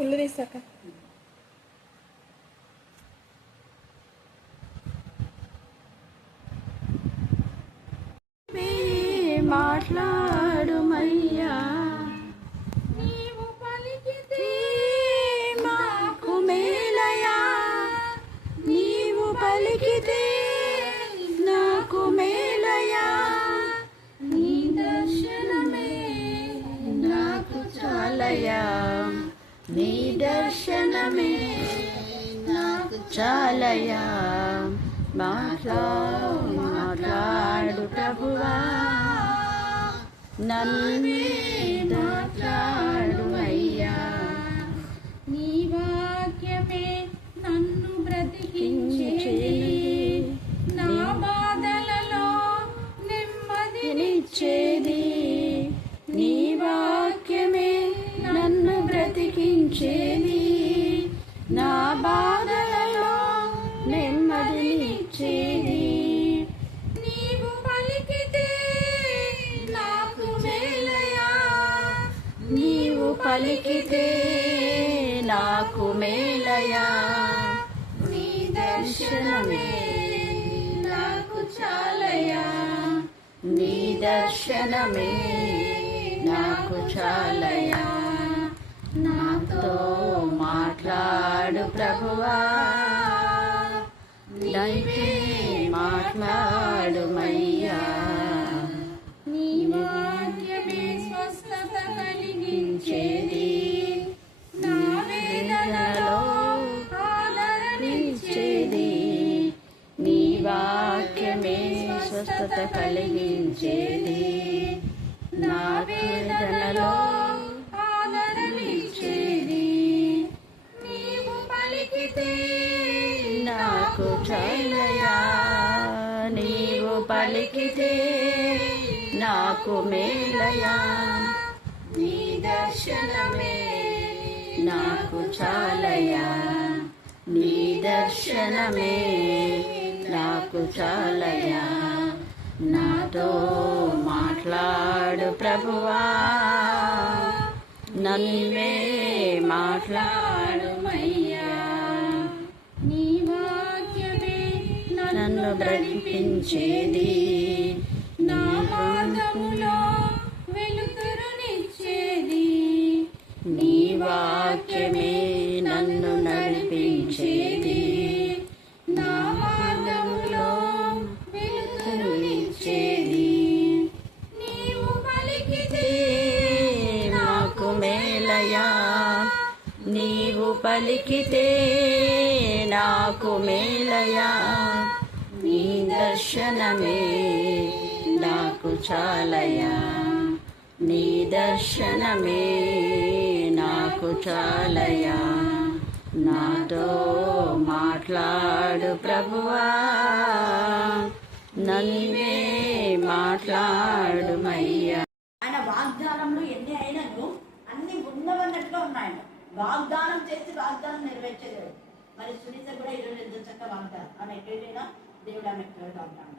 Full తీసాక మాట్లాడుమయ్యా, నీవు పలికితే మాకు మేలయా, నీవు పలికితే నాకు మేలయా, నీ దర్శనమే నాకు చాలయా, నీ దర్శనమే నాకు చాలయా. మాట్లాడు ప్రభువా, నన్ను మాట్లాడు అయ్యా, నీ వాక్యమే నన్ను బ్రతికించేది, నా బాధలలో నెమ్మదినిచ్చేది, నీ వాక్యమే నన్ను బ్రతికించేది, నా బాధలలో నెమ్మదినిచ్చేది. నీవు పలికితే నాకు మేలయా, నీవు పలికితే నాకు మేలయా, నీ దర్శనమే నాకు చాలయా, నీ దర్శనమే నాకు చాలయా. నాతో మాట్లాడు ప్రభువా, దయచే మాట్లాడుమయ్యా, నీ వాక్యమే స్వస్థత కలిగించేది, నా వేదనలో ఆదరణించేది, నీ వాక్యమే స్వస్థత కలిగించేది, నా వేదనలో ఆదరణించేది. నీవు పలికితే నాకు చాలయా, నీవు పలికితే నాకు మేలయా, నీ దర్శనమే నాకు చాలయా, నీ దర్శనమే నాకు చాలయా. నాతో మాట్లాడు ప్రభువా, నన్నే మాట్లాడుమయ్యా, నీ వాక్యమే నన్ను బ్రతికించేది, నా మార్గములో వెలుతురునిచ్చేది, నీ వాక్యమే నన్ను నడిపించేది, నా మార్గములో వెలుతురునిచ్చేది. నీవు పలికితే నాకు మేలయా, నీవు పలికితే నాకు మేలయా, నీ దర్శనమే నాకు చాలయా, నీ దర్శనమే నాకు చాలయా. నాతో మాట్లాడు ప్రభువా, నన్నే మాట్లాడుమయ్యా. ఆయన వాగ్దానంలో ఎన్ని అయినను అన్ని ఉన్నవన్నట్టుగా ఉన్నాయి. వాగ్దానం చేసి వాగ్దానం నెరవేర్చేదేవుడు. మరి సునీత కూడా ఈరోజు ఎంత చక్క వాగ్దానం, ఆమె ఎక్కడైనా దేవుడు ఆమె ఎక్కడగా ఉంటాడ.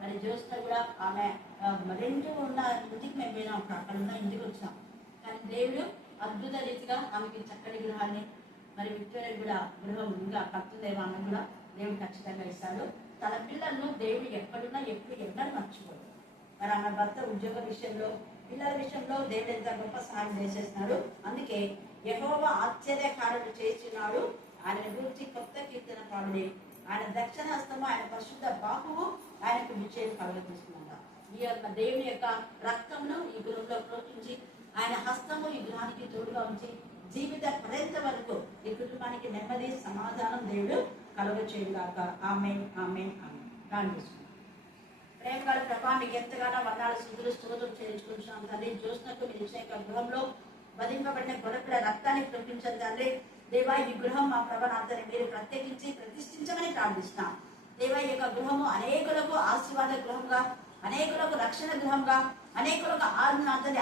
మరి జ్యోత్స్న కూడా ఆమె రెండు ఉన్న ఇంటికి మేము పోయినాం, అక్కడ ఉన్న ఇంటికి వచ్చినాం. కానీ దేవుడు అద్భుత రీతిగా ఆమెకి చక్కటి గృహాన్ని, మరి విక్టోరియా కూడా గృహం ఇంకా కట్టుదేమో ఆమె కూడా దేవుడు ఖచ్చితంగా ఇస్తాడు. తన పిల్లలను దేవుడు ఎక్కడున్నా ఎన్నడూ మర్చిపోడు. మరి ఆమె భర్త ఉద్యోగ విషయంలో, పిల్లల విషయంలో దేవుడు ఎంత గొప్ప సహాయం చేసేస్తున్నాడు. అందుకే యెహోవా ఆశ్చర్య కార్యాలు చేస్తున్నాడు, ఆయన గురించి కొత్త కీర్తన పాడుడి, ఆయన దక్షిణ హస్తము, ఆయన పరిశుద్ధ బాహువు ఆయనకు విజయం కలుగజేస్తున్నాడు. ఈ యొక్క దేవుని యొక్క రక్తమును ఈ గృహంలో ప్రోక్షించి, ఆయన హస్తము ఈ గృహానికి తోడుగా ఉంచి జీవిత పర్యంత వరకు ఈ కుటుంబానికి నెమ్మది సమాధానం దేవుడు కలుగచేయుగాక. ఆమేన్, ఆమేన్, ఆమేన్. ప్రార్థిస్తున్నాం. ప్రేమగల ప్రభా, మీకు ఎంతగానో వందనాలు స్థుతులు స్తోత్రం చేయించుకుంటున్నాం తండ్రి. జ్యోత్స్నకు మీరు ఇచ్చిన గృహంలో వధింపబడిన గొడవల రక్తాన్ని ప్రకటించండి తండ్రి. దేవా, ఈ గృహం మా ప్రభాని మీరు ప్రత్యేకించి ప్రతిష్ఠించమని ప్రార్థిస్తున్నాం. దేవా, ఈ యొక్క గృహము అనేకులకు ఆశీర్వాద గృహంగా, అనేకులకు రక్షణ గృహంగా, అనేకులకు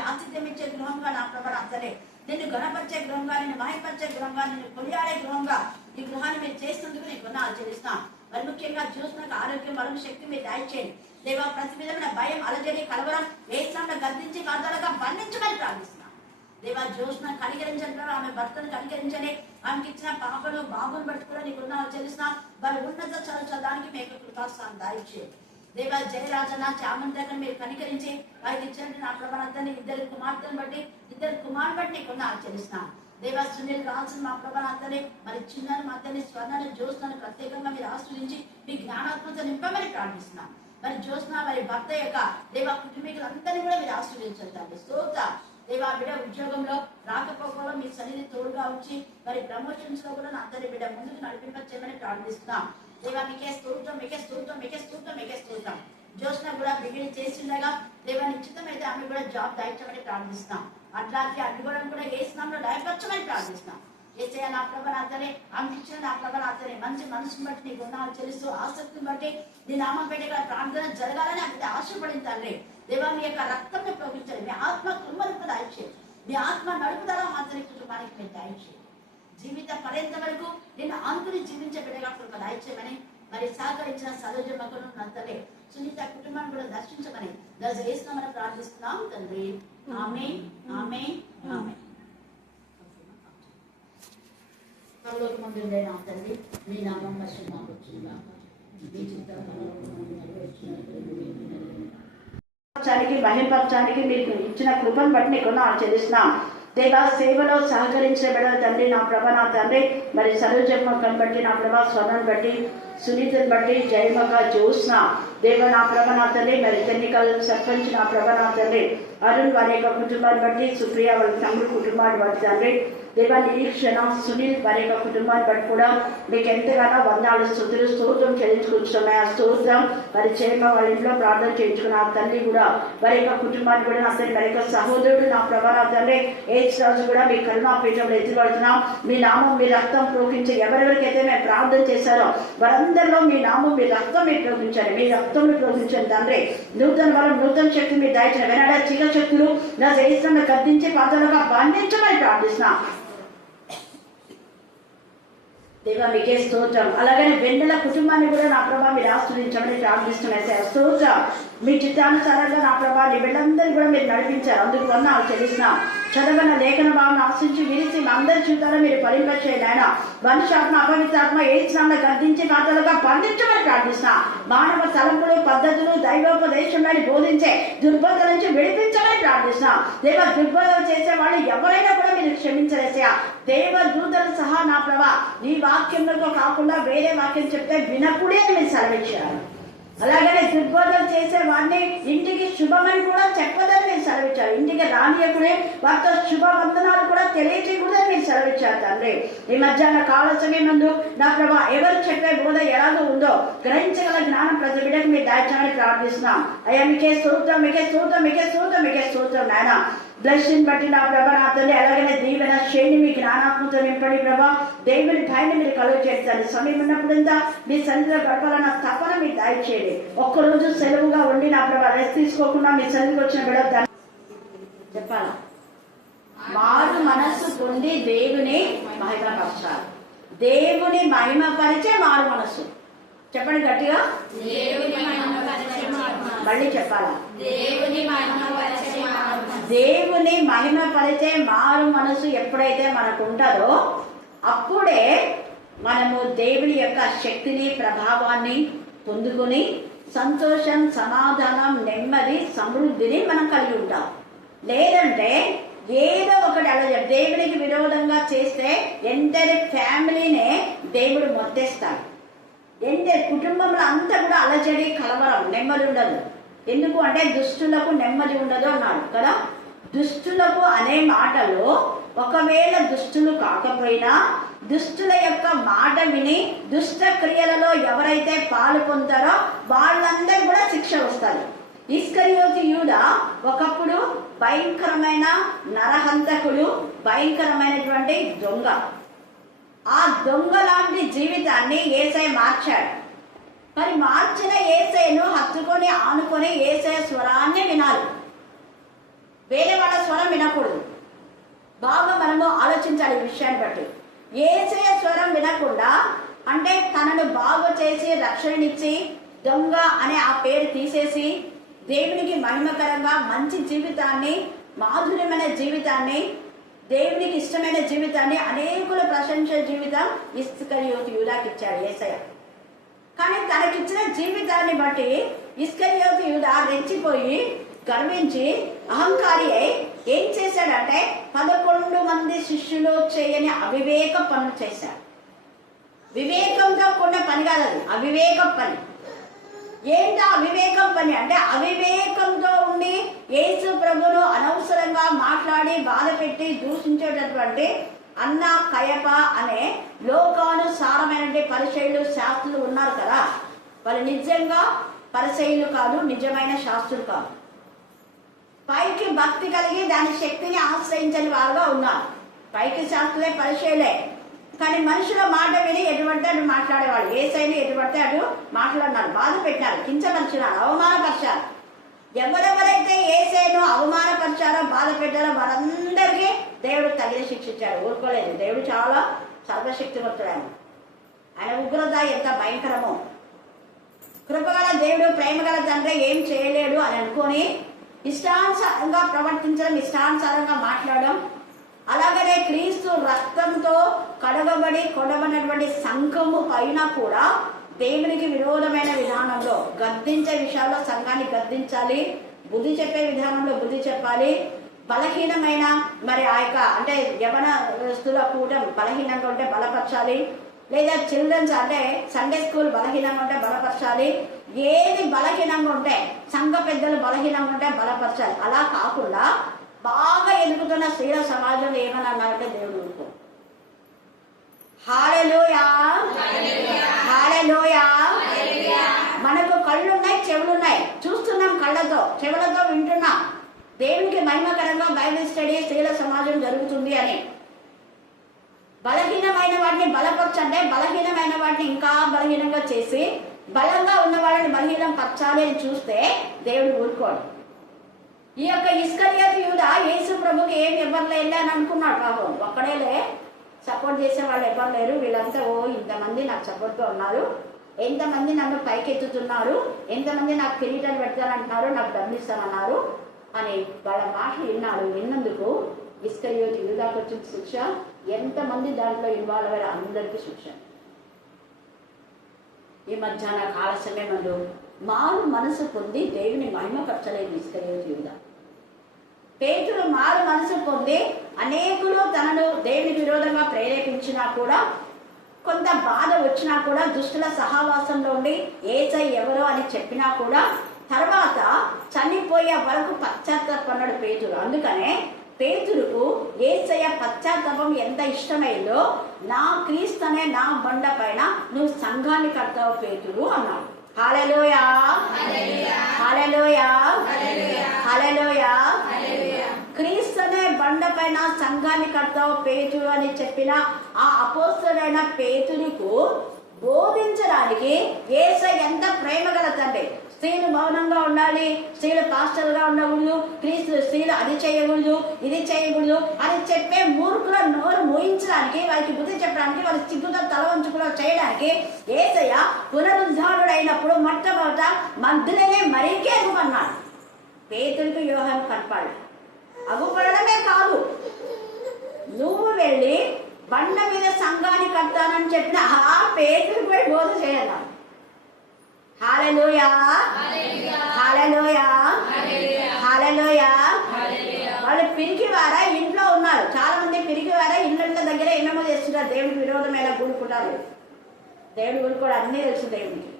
ఆతిథ్యం ఇచ్చే గృహంగా నా ప్రభాని నిన్ను గణపరిచే గృహంగా, నిన్ను మహిమపరిచే గృహంగా, నిన్ను కొనియాడే గృహంగా ఈ గృహాన్ని మీరు చేసినందుకు నీకు ఆచరిస్తాం. మరి ముఖ్యంగా జ్యోత్స్నకు ఆరోగ్యం, బలం, శక్తి మీరు దయచేయండి దేవా. ప్రతి విధమైన భయం, అలజడి, కలవరం ఏ స్థానంలో గర్దించి కాదాలుగా బంధించమని ప్రార్థిస్తున్నాం. దేవా జ్యోత్స్న కనికరించండి ప్రభావ, ఆమె భర్తను కనికరించండి, ఆమెకి ఇచ్చిన పాపను బాబును బట్టి కూడా నీకు ఉన్నావు చెల్లిస్తున్నాం. వారి ఉన్నత చదవడానికి మీకు కృపాస్థానం దాయిచ్చేయండి దేవా. జయరాజన చామంతని మీరు కనికరించి వారికి ఇచ్చినట్టు నా ప్రభావంతాన్ని ఇద్దరు కుమార్తెను బట్టి ఇద్దరు కుమారుని బట్టి నీకు ఉన్నావు చెల్లిస్తున్నాం దేవా. సునీల్ రాజు మా ప్రభావంతాన్ని మరి చిన్నను మాతని స్వర్ణను జ్యోత్స్నను ప్రత్యేకంగా మీరు ఆశ్రయించి మీ జ్ఞానాత్మత నింపమని ప్రార్థిస్తున్నాం. మరి జ్యోత్స్న వారి భర్త యొక్క దేవా కుటుంబీకులందరినీ కూడా మీరు ఆశ్రయించండి. స్తోత్ర దేవా. బిడ్డ ఉద్యోగంలో రాకపోకలో మీ సన్నిధి తోడుగా ఉంచి మరి ప్రమోషన్స్ లో కూడా నా అందరి బిడ్డ ముందుకు నడిపించమని ప్రార్థిస్తున్నాం దేవా. మీకే స్తోత్రం, మీకే స్తోత్రం, మీకే స్తోత్రం, మీకే స్తోత్రం. జ్యోత్స్న కూడా బిగిడి చేసిండగా దేవా నిశ్చితమైతే ఆమె కూడా జాబ్ దాయించమని ప్రార్థిస్తున్నాం. అట్లాంటి అడ్డుకోవడం కూడా ఏ స్నామంలో దయపరచమని ప్రార్థిస్తున్నాం. ఏసయ్య నా ప్రభావంతనే ఆమె ఇచ్చిన నా ప్రభావంతనే మంచి మనసుని బట్టి నీ గుణాలు చెల్లిస్తూ ఆసక్తిని బట్టి నీ నామం పెట్టి ప్రార్థన జరగాలని అక్కడ ఆశపడింది తండ్రి దేవా. మీ యొక్క రక్తంని ప్రోగించండి, మీ ఆత్మ కుమ్మరికి దాయిచేయండి, మీ ఆత్మ నడుపుదల మాత్రం కుటుంబానికి మీరు దాయిచేయండి. జీవిత పర్యంత వరకు నిన్ను ఆంకుని జీవించే బిడ్డగా కృప దాయిచేయమని మరి సహకరించిన సరోజమ్మకును నంతలే సునీత కుటుంబాన్ని కూడా దర్శించమని దయచేస్తున్నామని ప్రార్థిస్తున్నాం తండ్రి. ఆమేన్, ఆమేన్, ఆమేన్. పరలోకమందుండే నా తండ్రి, నీ నామం పరిశుద్ధపరచుగాక, నీ చిత్తం మహిమపరచడానికి మీకు ఇచ్చిన కృపను బట్టి నీకు చెల్లిస్తున్నాం దేవా. సేవలో సహకరించిన బిడ్డ తండ్రి నా ప్రభా, నా తండ్రి మరి సరోజమ్మకను బట్టి నా ప్రభా, స్వర్ణను బట్టి సునీతను బట్టి జయమక జ్యోత్స్న దేవ నా ప్రభా, నా తండ్రి మరి ఎన్నికల సర్పంచ్ నా ప్రభా, నా తండ్రి అరుణ్ వారి యొక్క కుటుంబాన్ని బట్టి సుప్రియ వాళ్ళ తమ్ముడు కుటుంబాన్ని బట్టి తండ్రి దేవ నిరీక్షణ సునీల్ వారి యొక్క కుటుంబాన్ని బట్టి కూడా మీకు ఎంతగానో వందాలు స్తుతులు స్తోత్రం చెల్లించుకుంటున్నాయి. ఆ స్తోత్రం మరి చేయమ వాళ్ళ ఇంట్లో ప్రార్థన చేయించుకున్న ఆ తల్లి కూడా వారి యొక్క కుటుంబాన్ని కూడా నా తండ్రి వారి యొక్క సహోదరుడు నా ప్రభా, నా తండ్రి ఏజ్ రాజు కూడా మీ కరుణాపీఠంలో ఎత్తుపడుతున్నాం. మీ నామం మీ రక్తం ప్రోగించి ఎవరెవరికైతే మేము ప్రార్థన చేశారో వారందరిలో మీ నామం మీ రక్తం మీరు ప్రోగించండి, మీ రక్తం ప్రోగించండి తండ్రి. నూతన బలం నూతన శక్తి మీరు దాయించిన వెనడా చీల శక్తులు నా జయిస్తాన్ని గద్దించి పాత్రలుగా బంధించమని ప్రార్థిస్తున్నాం దేవా. మీకే స్తోత్రం. అలాగనే వెన్నెల కుటుంబాన్ని కూడా నా ప్రభా మీరు ఆశ్రయించమని ప్రార్థిస్తున్నాయి. స్తోత్రం. మీ చిత్తానుసారంగా నా ప్రభా నీ బిడ్డలందరినీ కూడా మీరు నడిపించారు, అందుకు వందనాలు చెల్లిస్తున్నాం. చదవన లేఖన భావన ఆశించి విరిసి మా అందరి జీవితాల్లో మీరు ఫలింపచేయండి ఆయన. మనుషాత్మ అపవిత్రాత్మ ఏ స్నాన్ని గద్దించి పాత్రలుగా బంధించమని ప్రార్థిస్తున్నాం. మానవ తలంపులు పద్ధతులు దైవోపదేశంలోని బోధించే దుర్బోధల నుంచి విడిపించమని ప్రార్థిస్తున్నాం దేవ. దుర్బోధలు చేసే వాళ్ళు ఎవరైనా కూడా మీరు క్షమించలేసా దేవ. దూతలు సహా నా ప్రభా నీ వాక్యంలో కాకుండా వేరే వాక్యం చెప్తే వినకుడే మీరు సెలవిచ్చారు. అలాగనే దుర్బోధలు చేసే వాడిని ఇంటికి శుభమని కూడా చెప్పదని మీరు సెలవిచ్చారు. ఇంటికి రానియకుడే వారితో శుభవందనాలు కూడా తెలియచేయకూడదని మీరు సెలవిచ్చారు తండ్రి. ఈ మధ్యాహ్న కాల సమయమందు నా ప్రభా ఎవరు చెప్పే బోధ ఎలాగో ఉందో గ్రహించగల జ్ఞానం ప్రతి బిడ్డకు మీరు దాయించమని ప్రార్థిస్తున్నాం అయ్యా. మీకే స్తోత్రం, మీకే స్తోత్రం, మీకే స్తోత్రం, మీకే స్తోత్రం నాయన. బ్లెస్సింగ్ బట్టి నా ప్రభా నా తండ్రి అలాగనే దీవెన శ్రేణి మీ జ్ఞానాత్మతో నింపండి ప్రభా. దేవుని భయాన్ని మీరు కలుగు చేస్తారు. సమయం ఉన్నప్పుడంతా మీ సన్నిధిలో గడపాలన్న తపన మీరు దాయిచేయండి. ఒక్కరోజు సెలవుగా ఉండి నా ప్రభా రెస్ట్ తీసుకోకుండా మీ సన్నిధికి వచ్చిన బిడ్డ చెప్పాలా మారు మనస్సు పొంది దేవుని మహిమపరచాలి. దేవుని మహిమపరిచే మారు మనస్సు. చెప్పండి గట్టిగా, మళ్ళీ చెప్పాలా దేవుని మహిమపరిచే మారు మనసు ఎప్పుడైతే మనకు ఉంటుందో అప్పుడే మనము దేవుని యొక్క శక్తిని ప్రభావాన్ని పొందుకొని సంతోషం సమాధానం నెమ్మది సమృద్ధిని మనం కలిగి ఉంటాం. లేదంటే ఏదో ఒకటి అలా దేవునికి విరోధంగా చేస్తే ఎంతటి ఫ్యామిలీనే దేవుడు మొత్తేస్తాడు. కుటుంబంలో అంతా కూడా అలజడి కలవరం నెమ్మది ఉండదు. ఎందుకు అంటే దుష్టులకు నెమ్మది ఉండదు అన్నాడు కదా. దుష్టులకు అనే మాటలో ఒకవేళ దుష్టులు కాకపోయినా దుష్టుల యొక్క మాట విని దుష్ట క్రియలలో ఎవరైతే పాలు పొందుతారో వాళ్ళందరూ కూడా శిక్ష వస్తారు. ఇస్కరియోతు యూదా ఒకప్పుడు భయంకరమైన నరహంతకుడు, భయంకరమైనటువంటి దొంగ. ఆ దొంగ లాంటి జీవితాన్ని యేసయ్య మార్చాడు. మరి మార్చిన యేసయ్యను హత్తుకొని ఆనుకొని యేసయ్య స్వరాన్ని వినాలి, వేరే వాళ్ళ స్వరం వినకూడదు. బాగా మనము ఆలోచించాలి ఈ విషయాన్ని బట్టి. యేసయ్య స్వరం వినకుండా అంటే తనను బాగు చేసి రక్షణనిచ్చి దొంగ అనే ఆ పేరు తీసేసి దేవునికి మహిమకరంగా మంచి జీవితాన్ని, మాధుర్యమైన జీవితాన్ని దేవునికి ఇష్టమైన జీవితాన్ని, అనేకులు ప్రశంసే జీవితం ఇస్కరియోతు యూదాకి ఇచ్చాడు యేసయ్య. కానీ తనకిచ్చిన జీవితాన్ని బట్టి ఇస్కరియోతు యూదా రెచ్చిపోయి గర్వించి అహంకారి అయి ఏం చేశాడంటే 11 మంది శిష్యులు చేయని అవివేక పనులు చేశాడు. వివేకంతో కూడిన పని కాదు అది, అవివేక పని. ఏంటో అవివేకం పని అంటే, అవివేకంతో ఉండి యేసు ప్రభును అనవసరంగా మాట్లాడి బాధ పెట్టి దూషించేటటువంటి అన్న కయప అనే లోకానుసారమైన పరిచయులు శాస్త్రులు ఉన్నారు కదా. వాళ్ళు నిజంగా పరిచయులు కాదు, నిజమైన శాస్త్రులు కాదు. పైకి భక్తి కలిగి దాని శక్తిని ఆశ్రయించని వారుగా ఉన్నారు. పైకి శాస్త్రులే, పరిచయులే, కానీ మనుషుల మాట విని ఎటువంటి అటు మాట్లాడేవాడు. యేసయ్యని ఎటువంటి అటు మాట్లాడినారు, బాధ పెట్టినారు, కించపరిచినారు, అవమానపరిచారు. ఎవరెవరైతే యేసయ్యను అవమానపరిచారో, బాధ పెట్టారో వారందరికీ దేవుడు తగిన శిక్షించాడు. ఊరుకోలేదు. దేవుడు చాలా సర్వశక్తివంతుడు. ఆయన ఉగ్రత ఎంత భయంకరమో. కృపగల దేవుడు, ప్రేమగల తండ్రి ఏం చేయలేడు అని అనుకొని ఇష్టానుసారంగా ప్రవర్తించడం, ఇష్టానుసారంగా మాట్లాడడం. అలాగనే క్రీస్తు రక్తంతో కడగబడి కొడబడినటువంటి సంఘము పైన కూడా దేవునికి విరోధమైన విధానంలో గద్దించే విషయాల్లో సంఘాన్ని గద్దించాలి, బుద్ధి చెప్పే విధానంలో బుద్ధి చెప్పాలి. బలహీనమైన మరి ఆ యొక్క అంటే యవనస్తుల కూటం బలహీనంగా ఉంటే బలపరచాలి, లేదా చిల్డ్రన్స్ అంటే సండే స్కూల్ బలహీనంగా ఉంటే బలపరచాలి. ఏది బలహీనంగా ఉంటే, సంఘ పెద్దలు బలహీనంగా ఉంటే బలపరచాలి. అలా కాకుండా బాగా ఎదుగుతున్న స్త్రీల సమాజంలో ఏమని అన్నారంటే దేవుడు ఊరుకో. హల్లెలూయా, హల్లెలూయా. మనకు కళ్ళున్నాయి, చెవులున్నాయి, చూస్తున్నాం కళ్ళతో, చెవులతో వింటున్నాం. దేవునికి మహిమకరంగా బైబిల్ స్టడీ స్త్రీల సమాజం జరుగుతుంది అని. బలహీనమైన వాటిని బలపరచంటే, బలహీనమైన వాటిని ఇంకా బలహీనంగా చేసి బలంగా ఉన్న వాళ్ళని బలహీనం పరచాలి అని చూస్తే దేవుడు ఊరుకోడు. ఈ యొక్క ఇస్కరియోతు యూదా యేసు ప్రభుకి ఏం ఎవరు లేలే అని అనుకున్నాడు. పాపం ఒక్కడేలే, సపోర్ట్ చేసే వాళ్ళు ఎవరు లేరు. వీళ్ళంతా ఇంతమంది నాకు సపోర్ట్గా ఉన్నారు, ఎంతమంది నన్ను పైకెత్తుతున్నారు, ఎంతమంది నాకు కిరీటాలు పెడతానంటున్నారు, నాకు డబ్బులు ఇస్తామన్నారు అని వాళ్ళ మాటలు విన్నాడు. విన్నందుకు ఇస్కరియోతు యూదాకు వచ్చిన శిక్ష, ఎంతమంది దాంట్లో ఇన్వాల్వ్ అయ్యారు అందరికీ శిక్ష. ఈ మధ్యాహ్న కాల సమయంలో మారు మనసు పొంది దేవుని మహిమపరచలేదు ఇస్కరియోతు యూదా. పేతురు మారు మనసు పొంది అనేకులు తనను దేవునికి విరోధంగా ప్రేరేపించినా కూడా, కొంత బాధ వచ్చినా కూడా, దుష్టుల సహవాసంలో ఉండి యేసయ్య ఎవరో అని చెప్పినా కూడా తర్వాత చనిపోయే వరకు పశ్చాత్తాపడ్డాడు పేతురు. అందుకనే పేతురుకు యేసయ్య పశ్చాత్తాపం ఎంత ఇష్టమైందో, నా క్రీస్తు అనే నా బండ పైన నువ్వు సంఘాన్ని కడతావు పేతురు అన్నాడు. హల్లెలూయా, హల్లెలూయా, హల్లెలూయా. క్రీస్తు అనే బండ పైన సంఘాన్ని కడతావు పేతురు అని చెప్పిన ఆ అపోస్తలుడైన పేతురుకు బోధించడానికి యేసయ్య ఎంత ప్రేమ గల తండ్రి. స్త్రీలు మౌనంగా ఉండాలి, స్త్రీలు పాస్టర్గా ఉండకూడదు, స్త్రీలు అది చేయకూడదు, ఇది చేయకూడదు అని చెప్పే మూర్ఖుల నోరు మూయించడానికి, వారికి బుద్ధి చెప్పడానికి, వారి సిగ్గుతో తల వంచుకులో చేయడానికి యేసయ్య పునరుద్ధారుడు అయినప్పుడు మొట్టమొదట మగ్ధులనే మరీకే అగుపన్నాడు. పేతురుకు యోహాను కనపడాలి. అగుపడమే కాదు, నువ్వు వెళ్ళి బండ మీద సంఘాన్ని కడతానని చెప్పిన ఆ పేతురుకు పోయి బోధ చేయాలి. హల్లెలూయా, హల్లెలూయా, హల్లెలూయా. వాళ్ళు పిరికివారా ఇంట్లో ఉన్నారు. చాలా మంది పిరికివారా ఇళ్ళ దగ్గర ఎన్నమో చేస్తున్నారు. దేవుడికి విరోధమైన కూడుకుంటారు. దేవుడు కూడా అన్నీ తెలుసు దేవుడికి.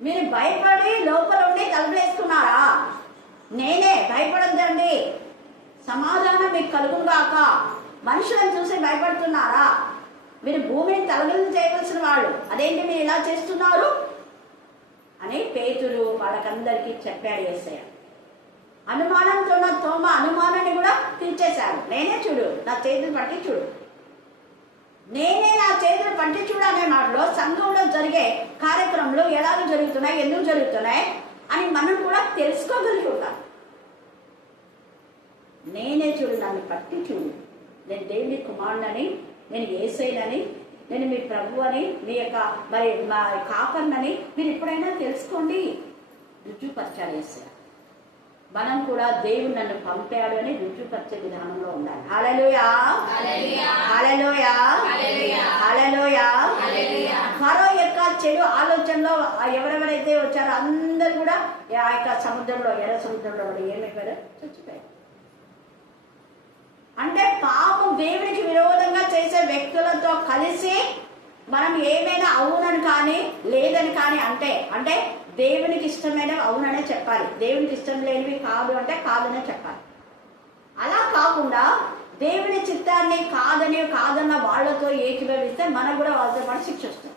మీరు భయపడి లోపల ఉండి తలుపులేసుకున్నారా? నేనే భయపడద్దండి, సమాధానం మీకు కలుగుగాక. మనుషులను చూసి భయపడుతున్నారా? మీరు భూమిని తలగిలించి చేయవలసిన వాళ్ళు, అదేంటి మీరు ఇలా చేస్తున్నారు అని పేతురు వాళ్ళకందరికీ చెప్పాడు యేసయ్య. అనుమానంతో ఉన్న తోమ అనుమానాన్ని కూడా తీర్చేశాడు. నేనే చూడు, నా చేతులు పట్టి చూడు, నేనే నా చేతులు పట్టి చూడు అనే మాటలో సంఘంలో జరిగే కార్యక్రమాలు ఎలాగ జరుగుతున్నాయి, ఎందుకు జరుగుతున్నాయి అని మనం కూడా తెలుసుకోగలిగి ఉంటాం. నేనే చూడు, నన్ను పట్టి చూడు, నేను దేవుని కుమారుడని, నేను యేసయ్యనని, నేను మీ ప్రభు అని, మీ యొక్క మరి మా కాపర్నని మీరు ఎప్పుడైనా తెలుసుకోండి. రుజువుపరచాలి యేసయ్య. మనం కూడా దేవుడు నన్ను పంపాడు అని రుజువుపరిచే విధానంలో ఉండాలి. హల్లెలూయా, హల్లెలూయా, హల్లెలూయా. ఫరో యొక్క చెడు ఆలోచనలో ఎవరెవరైతే వచ్చారో అందరు కూడా ఆ యొక్క సముద్రంలో, ఎర్ర సముద్రంలో ఏమైపోయారు? చచ్చిపోయారు. అంటే పాపం దేవునికి విరోధంగా చేసే వ్యక్తులతో కలిసి మనం ఏమైనా అవునని కానీ లేదని కానీ అంటే దేవునికి ఇష్టమైనవి అవుననే చెప్పాలి, దేవునికి ఇష్టం లేనివి కాదు అంటే కాదనే చెప్పాలి. అలా కాకుండా దేవుని చిత్తాన్ని కాదన్న వాళ్ళతో ఏకీభవిస్తే మనకు కూడా వాళ్ళతో పాటు శిక్ష వస్తుంది.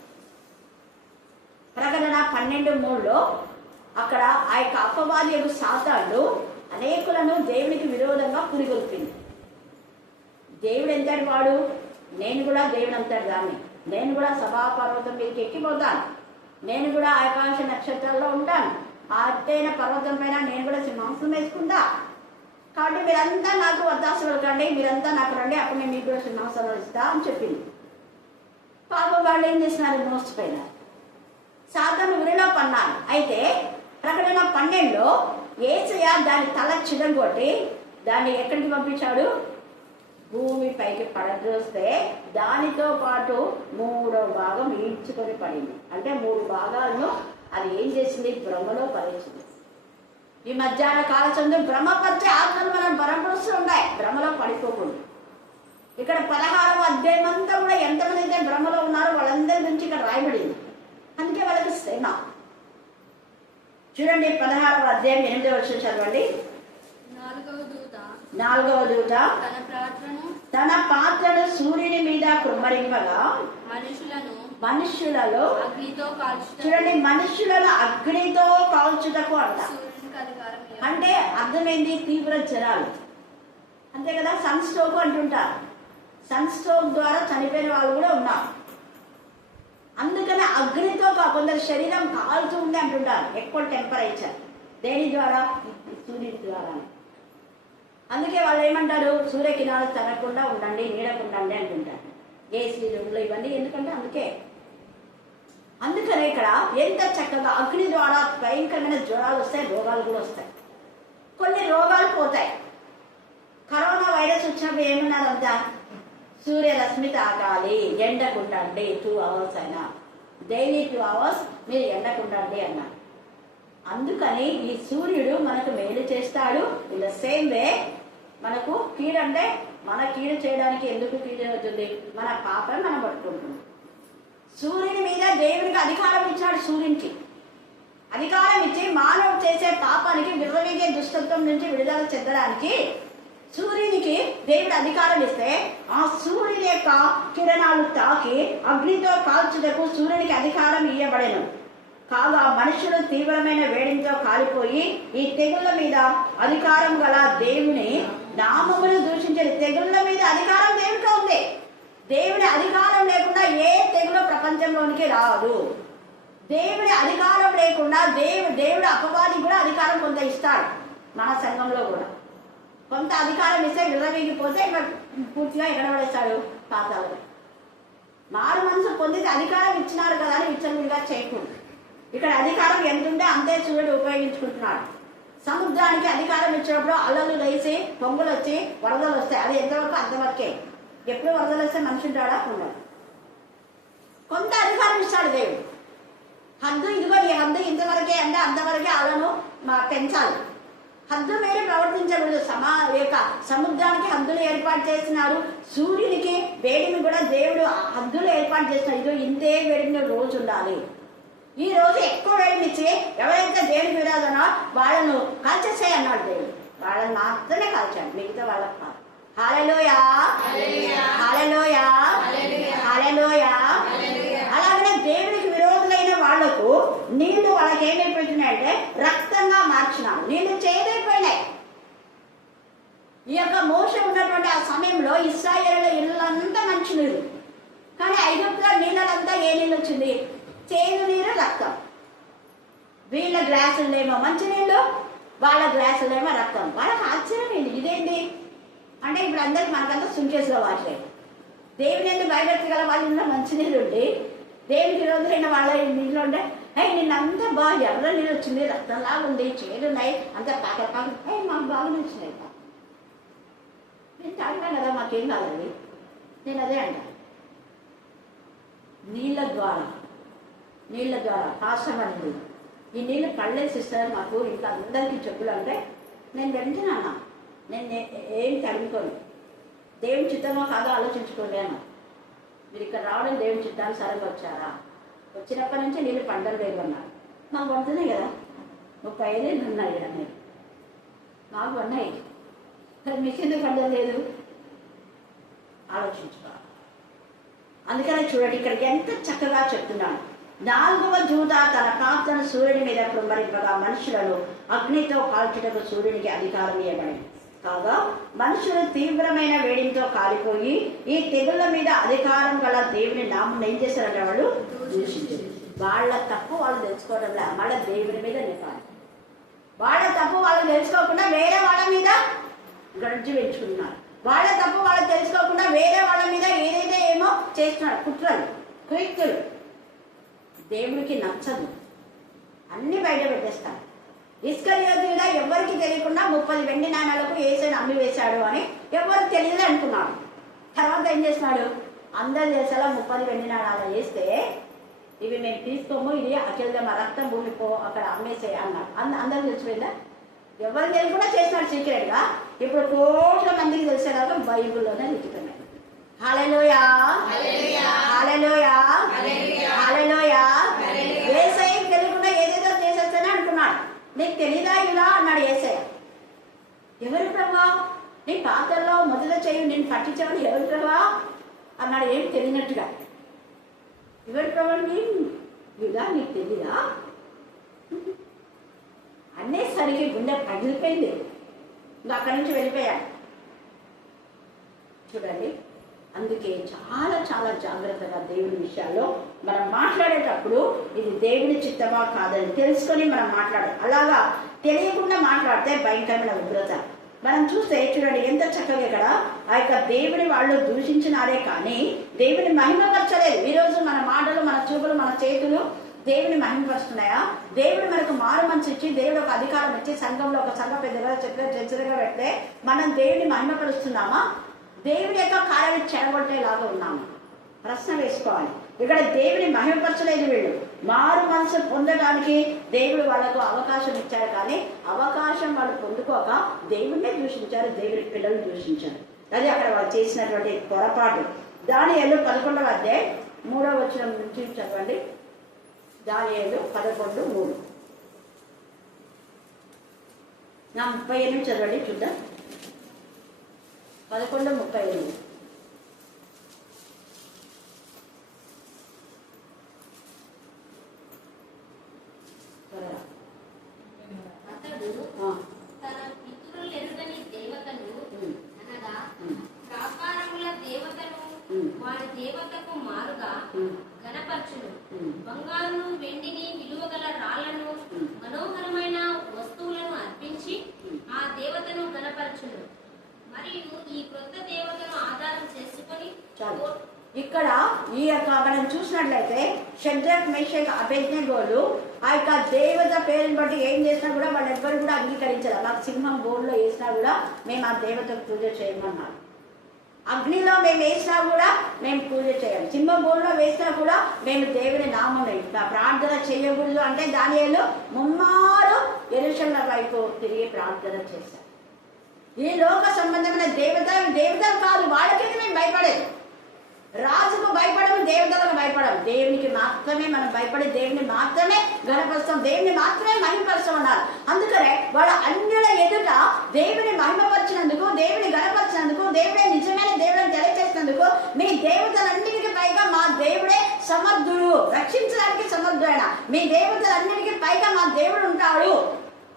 ప్రకటన 12:3 అక్కడ ఆ యొక్క అపవాది యొక్క సాతాను అనేకులను దేవునికి విరోధంగా పురిగొల్పింది. దేవుడు ఎంతటి వాడు? నేను కూడా దేవుడు అంతటి దాన్ని, నేను కూడా సభాపర్వతం మీదకి ఎక్కిపోతాను, నేను కూడా ఆకాశ నక్షత్రాల్లో ఉంటాను, ఆ ఎత్తైన పర్వతం పైన నేను కూడా సింహాసనం వేసుకుంటా, కాబట్టి మీరంతా నాకు వత్తాసు పలకండి, మీరంతా నాకు రండి, అప్పుడు నేను మీకు కూడా సింహాసనం ఇస్తా అని చెప్పింది. పాపం వాళ్ళు ఏం చేసినారు? మోసపోయినారు, సాతాను ఉరిలో పన్నారు. అయితే ప్రకటన 12 యేసయ్య దాని తల చిదగొట్టి దాన్ని ఎక్కడికి పంపించాడు? భూమి పైకి పడద్రోస్తే దానితో పాటు 3వ భాగం ఈడ్చుకొని పడింది. అంటే 3 భాగాలను అది ఏం చేసింది? భ్రమలో పడేసింది. ఈ మధ్యాహ్న కాల చంద్రుడు భ్రమపరిచే ఆత్మలు మనం భ్రమపరుస్తూ ఉన్నాయి, భ్రమలో పడిపోకుండా. ఇక్కడ 16వ అధ్యాయం అంతా కూడా ఎంతమంది అయితే భ్రమలో ఉన్నారో వాళ్ళందరి నుంచి ఇక్కడ రాయబడింది. అందుకే వాళ్ళకి శ్రమ. చూడండి 16వ అధ్యాయం 8వ వచనం చదవండి. 4వ దూత తన పాత్రను సూర్యుని మీద కుమ్మరింపగా మనుషులలో చూడండి, మనుషులను అగ్నితో కాల్చుటకు అంట. అంటే అర్థమైంది? తీవ్ర జ్వరాలు, అంతే కదా, సన్ స్ట్రోక్ అంటుంటారు. సన్ స్ట్రోక్ ద్వారా చనిపోయిన వాళ్ళు కూడా ఉన్నారు. అందుకనే అగ్నితో కొందరు శరీరం కాలుతూ ఉంది అంటుంటారు, ఎక్కువ టెంపరేచర్. దేని ద్వారా? సూర్యుడి ద్వారా. అందుకే వాళ్ళు ఏమంటారు? సూర్యకిరణాలు తగలకుండా ఉండండి, నీడకుండండి అంటుంటారు. ఏసీ రూమ్లో ఇవన్నీ ఎందుకంటే అందుకనే ఇక్కడ ఎంత చక్కగా అగ్ని ద్వారా భయంకరమైన జ్వరాలు వస్తాయి, రోగాలు కూడా వస్తాయి. కొన్ని రోగాలు పోతాయి. కరోనా వైరస్ వచ్చినప్పుడు ఏమన్నారంతా? సూర్యరశ్మి తాకాలి, ఎండకుండండి 2 hours అయినా, డైలీ 2 hours మీరు ఎండకుండండి అన్నారు. అందుకని ఈ సూర్యుడు మనకు మేలు చేస్తాడు. ఇన్ ద సేమ్ వే మనకు కీడంటే మన కీడు చేయడానికి ఎందుకు కీడు అవుతుంది? మన పాపం మనం పట్టుకుంటుంది. సూర్యుని మీద దేవునికి అధికారం ఇచ్చాడు. సూర్యునికి అధికారం ఇచ్చి మానవుడు చేసే పాపానికి విర్రవీగే దుష్టత్వం నుంచి విడుదల చెందడానికి సూర్యునికి దేవుడు అధికారం ఇస్తే ఆ సూర్యుని యొక్క కిరణాలు తాకి అగ్నితో కాల్చుటకు సూర్యునికి అధికారం ఇవ్వబడెను. కాగా మనుషులు తీవ్రమైన వేడితో కాలిపోయి ఈ తెగుళ్ళ మీద అధికారం గల దేవుని నామమును దూషించిన. తెగుళ్ళ మీద అధికారం దేవుడికి ఉంది. దేవుడి అధికారం లేకుండా ఏ తెగులు ప్రపంచంలోనికి రాదు. దేవుడి అధికారం లేకుండా దేవుడు అపవాదికి కూడా అధికారం కొంత ఇస్తాడు. మన సంఘంలో కూడా కొంత అధికారం ఇస్తే విర్రవీగిపోతే పూర్తిగా ఎగడబడేస్తాడు పాతాలు. మారు మనసు పొందితే అధికారం ఇచ్చినారు కదా అని విచ్చలవిడిగా చేయకూడదు. ఇక్కడ అధికారం ఎంతుంటే అంతే సూర్యుడు ఉపయోగించుకుంటున్నాడు. సముద్రానికి అధికారం ఇచ్చినప్పుడు అలలు లేచి పొంగులు వచ్చి వరదలు వస్తాయి. అది ఎంతవరకు అంతవరకే. ఎప్పుడు వరదలు వస్తే మనిషి ఉంటాడా? ఉండదు. కొంత అధికారం ఇస్తాడు దేవుడు. హద్దు ఇదిగో నీ హద్దు ఇంతవరకే అంటే అంతవరకే అలను పెంచాలి. హద్దు మేరే ప్రవర్తించకూడదు. యొక్క సముద్రానికి హద్దులు ఏర్పాటు చేస్తున్నారు. సూర్యునికి వేడిని కూడా దేవుడు హద్దులు ఏర్పాటు చేస్తున్నారు. ఇదో ఇంతే వేడిని రోజు ఉండాలి. ఈ రోజు ఎక్కువ వేడినిచ్చి ఎవరైతే దేవుని విరాదనో వాళ్ళను కాల్చేసాయి అన్నాడు దేవుడు. వాళ్ళని మాత్రమే కాల్చాడు, మిగతా వాళ్ళకి కాదు. హల్లెలూయా, హల్లెలూయా, హల్లెలూయా. అలాగనే దేవునికి విరోధులైన వాళ్లకు నీళ్లు వాళ్ళకి ఏమైపోతున్నాయంటే రక్తంగా మార్చినాడు. నీళ్లు చేయలేకపోయినాయి. ఈ యొక్క మోషే ఉన్నటువంటి ఆ సమయంలో ఇశ్రాయేలు ఇళ్ళంతా మంచి నీళ్ళు, కానీ ఐగుప్తులో నీళ్ళంతా ఏ నీళ్ళు వచ్చింది? చేదు నీరు, రక్తం. వీళ్ళ గ్లాసులేమో మంచినీళ్ళు, వాళ్ళ గ్లాసులేమో రక్తం. వాళ్ళకి ఆశ్చర్యం ఇదేంటి అంటే ఇప్పుడు అందరికి మనకంతా సుంకేసులో వాడలేదు. దేవుని ఎందుకు భయభక్తి గల వాళ్ళ ఇంట్లో మంచినీళ్ళు ఉండి దేవునికి రోజులైన వాళ్ళ నీళ్ళు ఉంటే నిన్నంతా బాగా ఎర్ర నీళ్ళు వచ్చింది, రక్తంలాగా ఉంది, చేరున్నాయి, అంతా పాకలు మాకు బాగా నచ్చినాయి. నేను తాగినా కదా, మాకేం కాదండి. నేను అదే అంట, నీళ్ళ ద్వారా కాష్టమైంది. ఈ నీళ్ళు కళ్ళేసి ఇస్తారు మాకు, ఇంకా అందరికీ చెప్పులు అంటే నేను వెంటనే నేను ఏం తడుముకోను. దేవుని చిత్తమో కాదో ఆలోచించుకోలేను. మీరు ఇక్కడ రావడం దేవుని చిత్తానుసారంగా వచ్చారా? వచ్చినప్పటి నుంచి నీళ్ళు పంటలు వేయమన్నారు. మాకు పడుతున్నాయి కదా, 35 ఏళ్ళు ఉన్నాయి కదా, నేను మాకు ఉన్నాయి. కానీ మీకు ఎందుకు పంటలు లేదు? ఆలోచించుకోవాలి. అందుకనే చూడండి, ఇక్కడికి ఎంత చక్కగా చెప్తున్నాను. 4వ దూత తన ప్రార్థన సూర్యుని మీద కృంభరింపగా మనుషులను అగ్నితో కాల్చుటకు సూర్యునికి అధికారం ఇవ్వబడింది. కాగా మనుషులు తీవ్రమైన వేడితో కాలిపోయి ఈ తెగుళ్ళ మీద అధికారం గల దేవుని నామం ఏం చేశారంటే వాళ్ళు దూషించారు. వాళ్ళ తప్పు వాళ్ళు తెలుసుకోవడంలో మళ్ళీ దేవుని మీద నిపాలి. వాళ్ళ తప్పు వాళ్ళు తెలుసుకోకుండా వేరే వాళ్ళ మీద గడ్జి పెంచుకున్నారు. వాళ్ళ తప్పు వాళ్ళు తెలుసుకోకుండా వేరే వాళ్ళ మీద ఏదైతే ఏమో చేస్తున్నారు, కుట్రలు కుయుక్తులు. దేవుడికి నచ్చదు, అన్ని బయట పెట్టేస్తారు. ఇస్కరియోతు ఎవరికి తెలియకుండా 30 వెండి నాణాలకు యేసుని అమ్మి వేశాడు అని ఎవరు తెలియదు అనుకున్నాడు. తర్వాత ఏం చేసినాడు? అందరు చేసేలా 30 వెండి నాణాలు వేస్తే ఇవి మేము తీసుకోము, ఇది అఖిల మా రక్తం భూమిపో అక్కడ అమ్మేసే అన్నాడు. అందరూ తెలిసిపోయిందా? ఎవరు తెలియకుండా చేసినాడు సీక్రెట్గా. ఇప్పుడు కోట్ల మందికి తెలిసేలాగా బైబిల్లోనే లిఖితమే. హల్లెలూయా, హల్లెలూయా, హల్లెలూయా. యేసయ్యకి తెలియకుండా ఏదేదో చేసేస్తానే అనుకున్నాడు. నీకు తెలీదా ఇలా అన్నాడు యేసయ్య. ఎవరు ప్రభా? నీ పాత్రలో మొదలు చేయి నేను పట్టించామని ఎవరు ప్రభా అన్నాడు, ఏం తెలియనట్టుగా. ఎవరు ప్రభా? ఇలా నీకు తెలీదా అనేసరికి గుండె పగిలిపోయింది. ఇంకా అక్కడి నుంచి వెళ్ళిపోయాడు. చూడండి, అందుకే చాలా చాలా జాగ్రత్తగా దేవుని విషయాల్లో మనం మాట్లాడేటప్పుడు ఇది దేవుని చిత్తమా కాదని తెలుసుకొని మనం మాట్లాడాలి. అలాగా తెలియకుండా మాట్లాడితే భయంకరమైన ఉగ్రత. మనం చూస్తే చూడండి ఎంత చక్కగా ఇక్కడ ఆ యొక్క దేవుని వాళ్ళు దూషించినారే కానీ దేవుని మహిమపరచలేదు. ఈరోజు మన మాటలు, మన చూపులు, మన చేతులు దేవుని మహిమపరుస్తున్నాయా? దేవుడు మనకు మారు మనసు ఇచ్చి దేవుడు ఒక అధికారం ఇచ్చి సంఘంలో ఒక సంఘ పెద్దగా చర్చగా పెడితే మనం దేవుని మహిమపరుస్తున్నామా? దేవుడి యొక్క కార్యాన్ని చెడగొట్టేలాగా ఉన్నాము? ప్రశ్న వేసుకోవాలి. ఇక్కడ దేవుని మహిమపరచలేదు. వీళ్ళు మారు మనసు పొందడానికి దేవుడు వాళ్ళకు అవకాశం ఇచ్చారు కానీ అవకాశం వాళ్ళు పొందుకోక దేవుడినే దూషించారు, దేవుడి పిల్లల్ని దూషించారు. అది అక్కడ వాళ్ళు చేసినటువంటి పొరపాటు. దానియేలు 11వ అధ్యాయం 3వ వచనం నుంచి చదవండి. దానియేలు 11:3. నా 38 చదవండి చూద్దాం. 11:38. అతడు తన పితరులు ఎరుగని దేవతలు అనగా ప్రాకారముల దేవతను వారి దేవతకు మారుగా గణపరచును. బంగారును వెండిని విలువగల రాళ్లను మనోహరమైన వస్తువులను అర్పించి ఆ దేవతను గణపరచును. మరియు ఈ క్రొత్త దేవతను ఆధారం చేసుకొని ఇక్కడ ఈ యొక్క మనం చూసినట్లయితే షడ్రక్ మేషక్ అబేద్నెగోలు ఆ యొక్క దేవత పేరుని బట్టి ఏం చేసినా కూడా వాళ్ళెవ్వరు కూడా అంగీకరించారు. మాకు సింహం బోర్డులో వేసినా కూడా మేము ఆ దేవతకు పూజ చేయమన్నారు. అగ్నిలో మేము వేసినా కూడా మేము పూజ చేయాలి. సింహం బోర్డులో వేసినా కూడా మేము దేవుని నామం ప్రార్థన చేయకూడదు అంటే దానియేలు ముమ్మారు యెరూషలేము వైపు తిరిగి ప్రార్థన చేశారు. ఈ లోక సంబంధమైన దేవతలు కాదు, వాళ్ళకి మేము భయపడేది. రాజుకు భయపడము, దేవతలకు భయపడము. దేవునికి మాత్రమే మనం భయపడి దేవుని మాత్రమే గణపరుస్తాం, దేవుని మాత్రమే మహిమపరుస్తాం అన్నారు. అందుకనే వాళ్ళ అన్యుల ఎదుట దేవుని మహిమపరిచినందుకు, దేవుని గణపరిచినందుకు, దేవుడే నిజమైన దేవుడిని తెలియజేసినందుకు మీ దేవతలన్నిటికీ పైగా మా దేవుడే సమర్థుడు, రక్షించడానికి సమర్థుడైన మీ దేవతలన్నిటికీ పైగా మా దేవుడు ఉంటాడు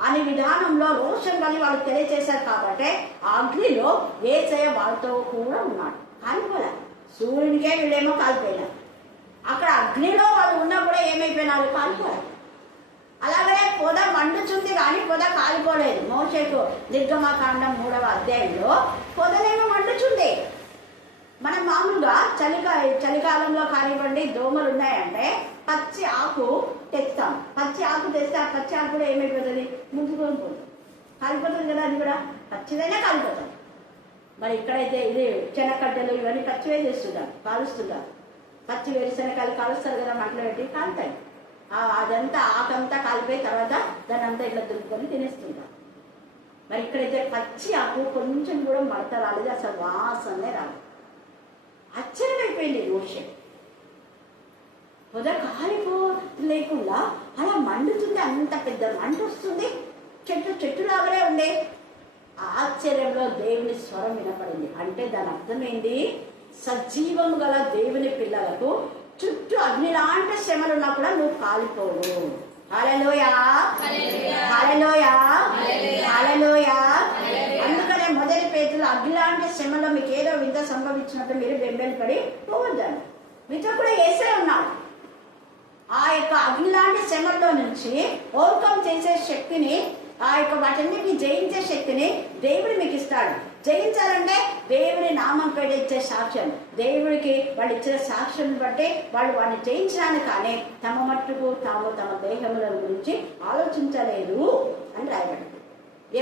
అనే విధానంలో రోషం కలిగి వాళ్ళు తెలియజేశారు. కాబట్టి ఆ అగ్నిలో యేసయ్య వాళ్ళతో కూడా ఉన్నాడు. కాలిపోలే, సూర్యునికే వీళ్ళేమో కాలిపోయినారు. అక్కడ అగ్నిలో వాళ్ళు ఉన్నా కూడా ఏమైపోయినారు? కాలిపోయారు. అలాగనే పొద మండుచుంది కానీ పొద కాలిపోలేదు. మోషేకు నిర్గమకాండం 3వ అధ్యాయంలో పొదలేమో మండుచుంది. మనం మామూలుగా చలికాలంలో కానివ్వండి దోమలు ఉన్నాయంటే పచ్చి ఆకు తెస్తాం. పచ్చి ఆకు తెస్తే ఆ పచ్చి ఆకు కూడా ఏమైపోతుంది, ముందుకొని పోతుంది, కాలిపోతుంది కదా. అది కూడా పచ్చిదైనా కాలిపోతుంది. మరి ఇక్కడైతే ఇది చెనక్కడ్డలు ఇవన్నీ పచ్చివే చేస్తుంటారు, కాలుస్తుంటారు. పచ్చి వేరుశనగకాయలు కాలుస్తారు కదా, మంటలో పెట్టి కాలుతాయి. అదంతా ఆకంతా కాలిపోయిన తర్వాత దాన్ని అంతా ఇట్లా దులుపుకొని తినేస్తుంటారు. మరి ఇక్కడైతే పచ్చి ఆకు కొంచెం కూడా మడత రాలేదు, అసలు వాసనే రాలేదు. ఆశ్చర్యమైపోయింది మోషే. పొద కాలిపో లేకుండా అలా మండుతుంది, అంత పెద్ద మంట వస్తుంది, చెట్టు లాగానే ఉండే. ఆశ్చర్యంలో దేవుని స్వరం వినపడింది. అంటే దాని అర్థం ఏంటి, సజీవం గల దేవుని పిల్లలకు చుట్టూ అగ్ని లాంటి శ్రమలు ఉన్నా కూడా నువ్వు కాలిపోవు. హల్లెలూయా, హల్లెలూయా, హల్లెలూయా. అందుకనే మొదటి పేతులు అగ్ని లాంటి శ్రమలో మీకు ఏదో వింత సంభవించినట్టు మీరు బెంబేలు పడి పోవద్దాను. మీతో కూడా యేసే ఉన్నాడు. ఆ యొక్క అగ్ని లాంటి శ్రమల్లో నుంచి ఓవర్కమ్ చేసే శక్తిని, ఆ యొక్క వాటన్నిటిని జయించే శక్తిని దేవుడు మీకు ఇస్తాడు. జయించాలంటే దేవుని నామం పేడ ఇచ్చే సాక్ష్యం, దేవుడికి వాళ్ళు ఇచ్చిన సాక్ష్యం బట్టి వాళ్ళు వాడిని జయించడానికి కానీ తమ మట్టుకు తాము తమ దేహముల గురించి ఆలోచించలేదు అని రాయబడి.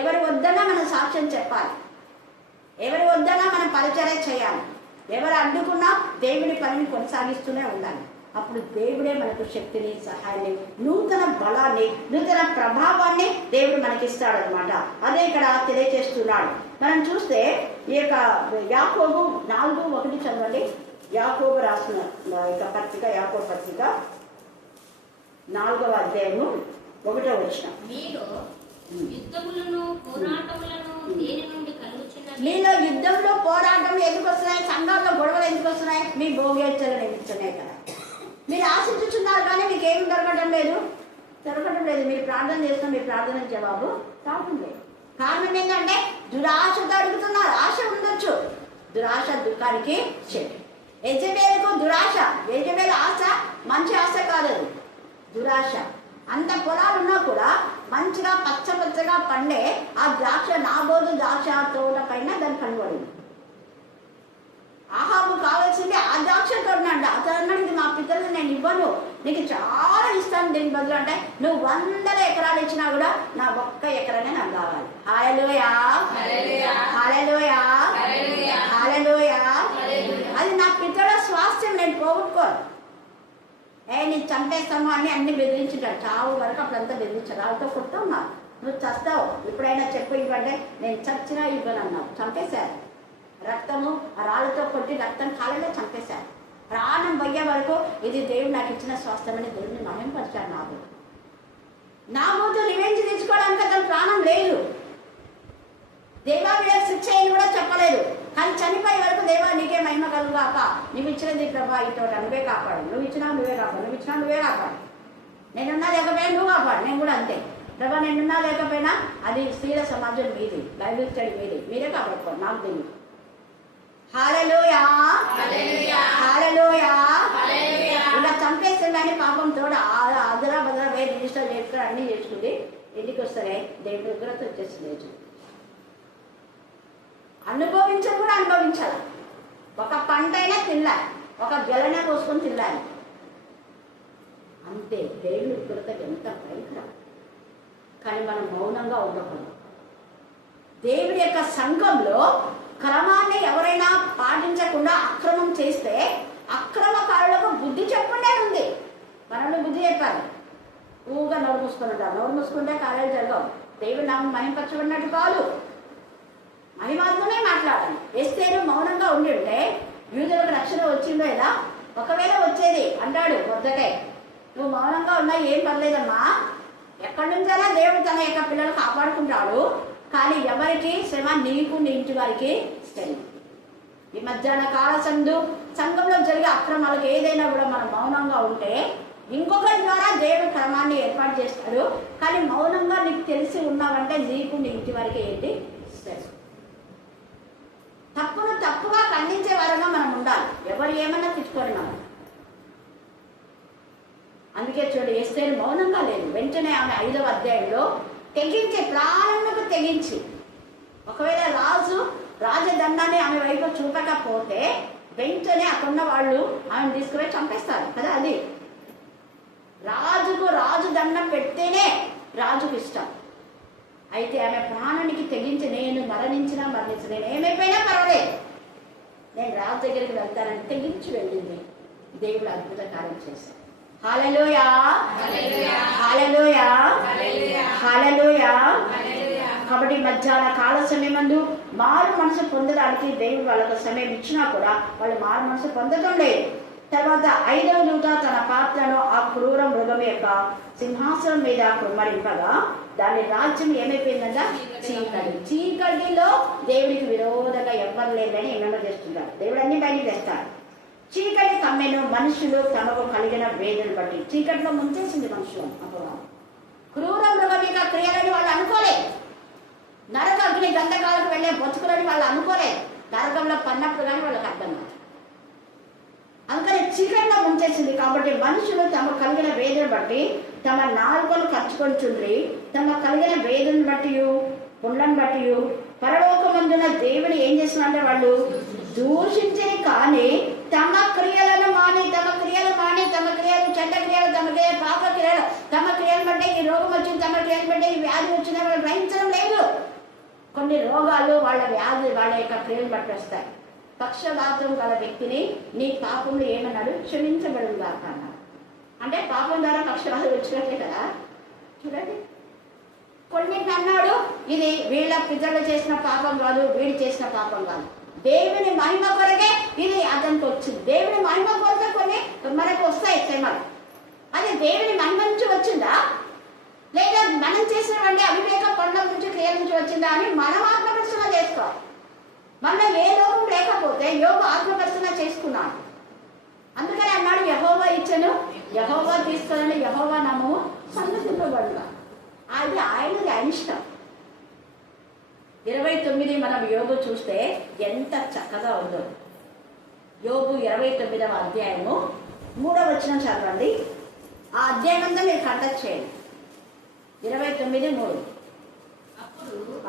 ఎవరి వద్దన్నా మనం సాక్ష్యం చెప్పాలి, ఎవరి వద్దన్నా మనం పరిచర్య చేయాలి, ఎవరు అడ్డుకున్నా దేవుడి పనిని కొనసాగిస్తూనే ఉండాలి. అప్పుడు దేవుడే మనకు శక్తిని, సహాయాన్ని, నూతన బలాన్ని, నూతన ప్రభావాన్ని దేవుడు మనకిస్తాడు అనమాట. అదే ఇక్కడ తెలియజేస్తున్నాడు. మనం చూస్తే ఈ యొక్క యాకోబు 4:1 చదవండి. యాకోబు రాసిన పత్రిక, యాకోబు పత్రిక 4వ అధ్యాయము 1వ వచనం. మీలో యుద్ధములను పోరాటములను దేని నుండి కలుగుచున్నవి? మీలో యుద్ధంలో పోరాటం ఎందుకు వస్తున్నాయి, సంఘాల్లో గొడవలు ఎందుకు వస్తున్నాయి? మీ భోగేచ్చలు నిమిత్తమే కదా. మీరు ఆశించుచున్నారు కానీ మీకు ఏమి దొరకడం లేదు. మీరు ప్రార్థన చేస్తున్న మీ ప్రార్థన జవాబు రావడం లేదు. కారణం ఏంటంటే దురాశతో అడుగుతున్నారు. ఆశ ఉండొచ్చు, దురాశ దుఃఖానికి చెడు. యెజబెలుకు దురాశ, యెజబెలు ఆశ మంచి ఆశ కాదు, దురాశ. అంత పొలాలు ఉన్నా కూడా మంచిగా పచ్చగా పండే ఆ ద్రాక్ష, నాబోదు ద్రాక్ష తోట పైన దాన్ని కనబడింది. ఆహాబు కావాల్సింది ఆ ద్రాక్ష తోటనండి. అతను అన్నాడు, ఇది మా పితరులు నేను ఇవ్వను, నీకు చాలా ఇస్తాను దీని బదులు. అంటే నువ్వు 100 ఎకరాలు ఇచ్చినా కూడా నా 1 ఎకరానే నాకు కావాలి. హల్లెలూయా, హల్లెలూయా, హల్లెలూయా. అది నా పితరుల స్వాస్థ్యం, నేను పోగొట్టుకోను. నేను చంపేస్తాను అని అన్ని బెదిరించుంటాడు. చావు వరకు అప్పుడంతా బెదిరించాడు. వాళ్ళతో కొడుతూ ఉన్నావు, నువ్వు చస్తావు, ఎప్పుడైనా చెప్పు ఇవ్వంటే నేను చచ్చినా ఇవ్వను అన్నావు. చంపేశారు. రక్తము ఆ రాళ్ళతో కొట్టి రక్తం కాలంలో చంపేశారు. ప్రాణం పోయే వరకు ఇది దేవుడు నాకు ఇచ్చిన స్వాస్థ్యమని దేవుడిని మహింపరిచాడు. నాబోతు రివెంజ్ తీసుకోవడానికి అతను ప్రాణం లేదు. దేవా వీళ్ళ శిక్ష అని కూడా చెప్పలేదు. కానీ చనిపోయే వరకు దేవా నీకే మహిమ కలుగాక, నువ్వు ఇచ్చినది ప్రభా ఈ తోట నువ్వే కాపాడు, నువ్వు ఇచ్చినా నువ్వే కాపాడు, నువ్వు ఇచ్చినా నువ్వే కాపాడు, నేనున్నా లేకపోయినా నువ్వు కాపాడు, నేను కూడా అంతే ప్రభా, నేనున్నా లేకపోయినా అది స్త్రీల సమాజం మీది, బైబిల్ స్టడీ మీది, మీరే కాపాడుకోండి, నాకు తెలియదు. హల్లెలూయా, హల్లెలూయా. ఇలా చంపేస్తుందని పాపం తోడ అదరా బదరా వేరే రిజిస్టర్ చేసుకుని అన్ని చేసుకుంది. ఇంటికి వస్తారే దేవుడి ఉగ్రత వచ్చేస్తుంది. అనుభవించడం కూడా అనుభవించాలి. ఒక పంట అయినా తినాలి, ఒక గెలనే కోసుకొని తినాలి. అంతే దేవుడి ఉగ్రత ఎంత భయంకరం. కానీ మనం మౌనంగా ఉండకూడదు. దేవుడి యొక్క సంఘంలో క్రమాన్ని ఎవరైనా పాటించకుండా అక్రమం చేస్తే అక్రమకారులకు బుద్ధి చెప్పండి ఉంది. మనల్ని బుద్ధి చెప్పాలి. ఊగా నోరు మూసుకొని ఉంటారు. నోరు మూసుకుంటే కార్యాలు జరగవు. దేవుడు నామం మహింపరచబడినట్టు కాదు, మహిమాత్మనే మాట్లాడాలి. ఎస్తేరు మౌనంగా ఉండి ఉంటే యూదులకు రక్షణ వచ్చిందో ఇలా. ఒకవేళ వచ్చేది అంటాడు మొద్దకై, నువ్వు మౌనంగా ఉన్నా ఏం పర్లేదమ్మా, ఎక్కడి నుంచైనా దేవుడు తన యొక్క పిల్లలు కాపాడుకుంటాడు. కానీ ఎవరికి శ్రమ, నీకు నీ ఇంటి వారికి శ్రమ. ఈ మధ్యాహ్న కాల సంఘంలో జరిగే అక్రమాలకు ఏదైనా కూడా మనం మౌనంగా ఉంటే ఇంకొకరి ద్వారా దేవుడు క్రమాన్ని ఏర్పాటు చేస్తాడు. కానీ మౌనంగా నీకు తెలిసి ఉన్నావంటే నీకు నీ ఇంటి వారికి ఏంటి శ్రమ. తప్పును తప్పుగా ఖండించే వారంగా మనం ఉండాలి. ఎవరు ఏమన్నా తిట్టుకోండి మనం. అందుకే చూడు, ఎస్తేరు మౌనంగా లేదు. వెంటనే ఆమె 5వ అధ్యాయంలో తెగించి, ప్రాణములకు తెగించి, ఒకవేళ రాజు రాజదండాన్ని ఆమె వైపు చూపకపోతే వెంటనే అక్కడున్న వాళ్ళు ఆయన తీసుకుపోయి చంపేస్తారు కదా. అది రాజు దండం పెడితేనే రాజుకు ఇష్టం. అయితే ఆమె ప్రాణానికి తెగించి నేను మరణించినా నేను ఏమైపోయినా పర్వాలేదు, నేను రాజు దగ్గరికి వెళ్తానని తెగించి వెళ్ళింది. దేవుడు అద్భుత కార్యం చేశాడు. హల్లెలూయా, హల్లెలూయా, హల్లెలూయా. కాబట్టి మధ్యాహ్న కాల సమయమందు మారు మనసు పొందడానికి దేవుడు వాళ్ళకు సమయం ఇచ్చినా కూడా వాళ్ళు మారు మనసు పొందడం లేదు. తర్వాత 5వ దూత తన పాత్రను ఆ క్రూర మృగం యొక్క సింహాసనం మీద కుమ్మరింపగా దాని రాజ్యం ఏమైపోయిందంట? చీకటిలో దేవుడికి విరోధంగా ఎవ్వరు లేదని ఏమేమో చేస్తుంటారు. దేవుడు అన్ని బయటికి తెస్తాడు. చీకటి కమ్మెను, మనుషులు తమకు కలిగిన వేదనలు బట్టి చీకటిలో ముంచేసింది మనుషులు. క్రూర మృగం యొక్క క్రియలని వాళ్ళు అనుకోలేదు. నరక అగ్ని గంధకాలకు వెళ్ళే బతుకులని వాళ్ళు అనుకోలేదు. నరకంలో పన్నప్పుడు కానీ వాళ్ళకి అర్థం కాదు. అందుకని చీకటిలో ముంచేసింది. కాబట్టి మనుషులు తమ కలిగిన వేదన బట్టి తమ నాలుకను ఖర్చుకొంచుండ్రి, తమ కలిగిన వేదన బట్టి పుండ్లను బట్టి పరలోకమందున దేవుని ఏం చేస్తున్నారంటే వాళ్ళు దూషించే కానీ తమ క్రియలు మాని చెడ్డ క్రియలు, తమ క్రియలు పాప క్రియలు, తమ క్రియలు బట్టే ఈ రోగం వచ్చింది, తమ క్రియలు బట్టే ఈ వ్యాధి వచ్చింది వాళ్ళు గ్రహించడం లేదు. కొన్ని రోగాలు వాళ్ళ వ్యాధి వాళ్ళ యొక్క క్రియలు బట్టి వస్తాయి. పక్షవాతం గల వ్యక్తిని నీ పాపంలో ఏమన్నాడు? క్షమించబడును గాక అన్నాడు. అంటే పాపం ద్వారా పక్షవాతం వచ్చినట్లే కదా. చూడండి, కొన్నింటి అన్నాడు ఇది వీళ్ళ పితరులు చేసిన పాపం కాదు, వీడు చేసిన పాపం కాదు, దేవుని మహిమ కొరకే ఇది అతనికి వచ్చింది. దేవుని మహిమ కొరకే కొన్ని మనకు వస్తాయి శ్రమలు. అది దేవుని మహిమ నుంచి వచ్చిందా లేదా మనం చేసినటువంటి అవివేక పనుల నుంచి క్రియల నుంచి వచ్చిందా అని మనం ఆత్మపరిశీలన చేసుకోవాలి. మనలో ఏ లోపం లేకపోతే యోగు ఆత్మపరిశీలన చేసుకున్నాడు. అందుకని అన్నాడు యెహోవా ఇచ్చను, యెహోవా తీసుకుని యెహోవా నామము సన్నిధింపబడుగా. అది ఆయనది అనిష్టం. 29 మనం యోగు చూస్తే ఎంత చక్కగా ఉందో. యోగు 29వ అధ్యాయము 3వ వచనం చదవండి. ఆ అధ్యాయం అంతా మీరు కంటెక్ట్ చేయండి. 29:3.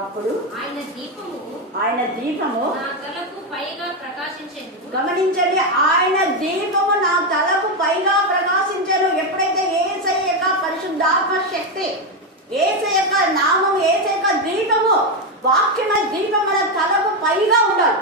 అప్పుడు ఆయన దీపము నా తలకు పైగా ప్రకాశించెను. గమనించండి, ఆయన దీపము నా తలకు పైగా ప్రకాశించెను. ఎప్పుడైతే యేసయ్య యొక్క పరిశుద్ధాత్మ శక్తి, యేసయ్య యొక్క నామం, యేసయ్య యొక్క దీపము, వాక్యమైన దీపం మన తలకు పైగా ఉండాలి.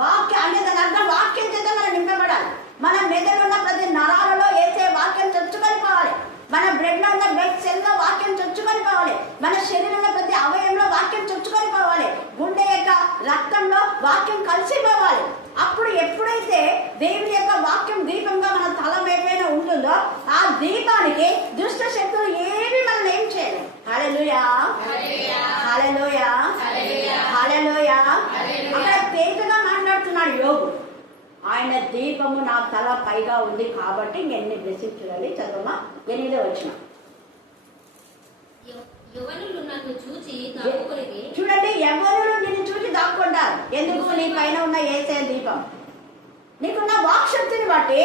వాక్యం అంటే దాని అర్థం వాక్యం చేత మనం నింపబడాలి. మన మెదడున్న ప్రతి నరాలలో యేసయ్య వాక్యం చొచ్చుకొని పోవాలి. మన బ్లడ్ లో ఉన్న బ్లడ్ సెల్ లో వాక్యం చొచ్చుకొని పోవాలి. మన శరీరంలో ప్రతి అవయంలో వాక్యం చొచ్చుకొని పోవాలి. గుండె యొక్క రక్తంలో వాక్యం కలిసిపోవాలి. అప్పుడు ఎప్పుడైతే దేవుని యొక్క వాక్యం దీపంగా మన తల మేపైన ఉంటుందో ఆ దీపానికి దుష్ట శక్తులు ఏవి మనం ఏం చేయలేం. హల్లెలూయా, హల్లెలూయా, హల్లెలూయా. అక్కడ తేటగా మాట్లాడుతున్నాడు యోగు. ఆయన దీపము నా తల పైగా ఉంది కాబట్టి ఎన్ని బ్లెస్సింగ్స్ చూడాలి. చదవమా 8వ వచనం. చూడండి, ఎవరు నిన్ను చూసి దాక్కుంటారు. ఎందుకు? నీ పైన ఉన్న యేసయ్య దీపం, నీకున్న వాక్శక్తిని బట్టి